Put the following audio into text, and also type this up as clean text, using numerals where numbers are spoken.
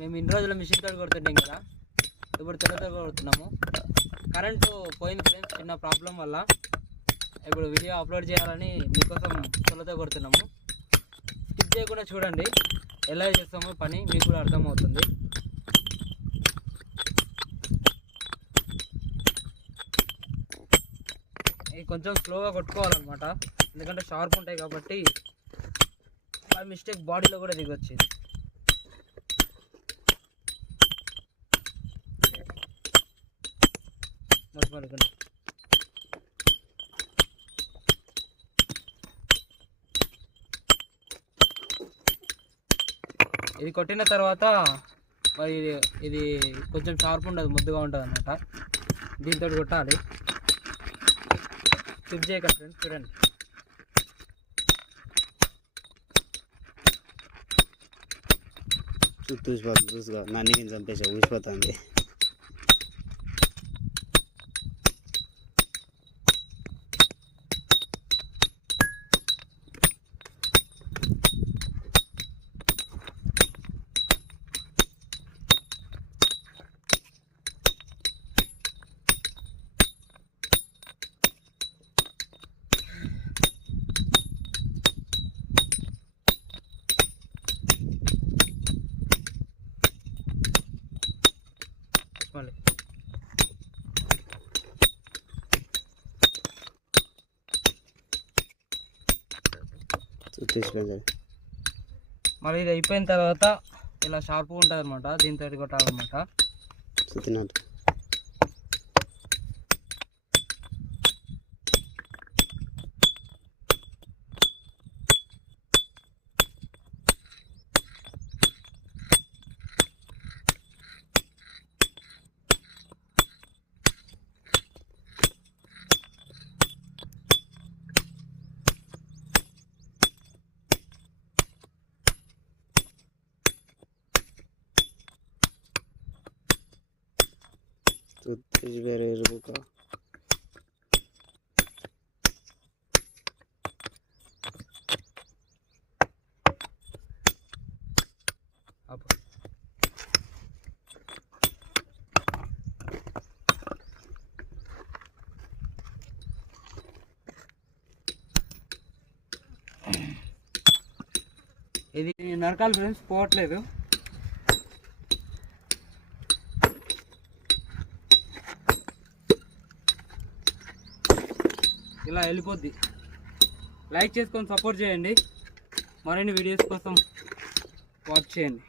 మేము ఇన్ని రోజులు మిషన్ తోటి కొడుతుంటాం కదా, ఇప్పుడు తెల్లతో కొడుతున్నాము. కరెంటు పోయింది ఫ్రెండ్స్, చిన్న ప్రాబ్లం వల్ల. ఇప్పుడు వీడియో అప్లోడ్ చేయాలని మీకోసం తెల్లతో కొడుతున్నాము. స్కిప్ చేయకుండా చూడండి, ఎలా చేస్తామో పని మీకు కూడా అర్థమవుతుంది. ఇది కొంచెం స్లోగా కొట్టుకోవాలన్నమాట, ఎందుకంటే షార్ప్ ఉంటాయి కాబట్టి ఆ మిస్టేక్ బాడీలో కూడా దిగొచ్చు. ఇది కొట్టిన తర్వాత మరి ఇది కొంచెం షార్ప్ ఉండదు, ముద్దుగా ఉంటుంది అన్నమాట. దీంతో కొట్టాలి. స్కిప్ చేయకండి ఫ్రెండ్స్, చూడండి. చూసుకో నన్ను నేను చంపేసా, ఊసిపోతుంది. మళ్ళీ ఇది అయిపోయిన తర్వాత ఇలా షార్ప్గా ఉంటుంది అనమాట, దీంతో కొట్టాలన్నమాట. వేరే ఎరువుక ఇది నరకాలి ఫ్రెండ్స్, పోవట్లేదు. ఇలా వెళ్ళిపోద్ది. లైక్ చేసుకొని సపోర్ట్ చేయండి, మరిన్ని వీడియోస్ కోసం వాచ్ చేయండి.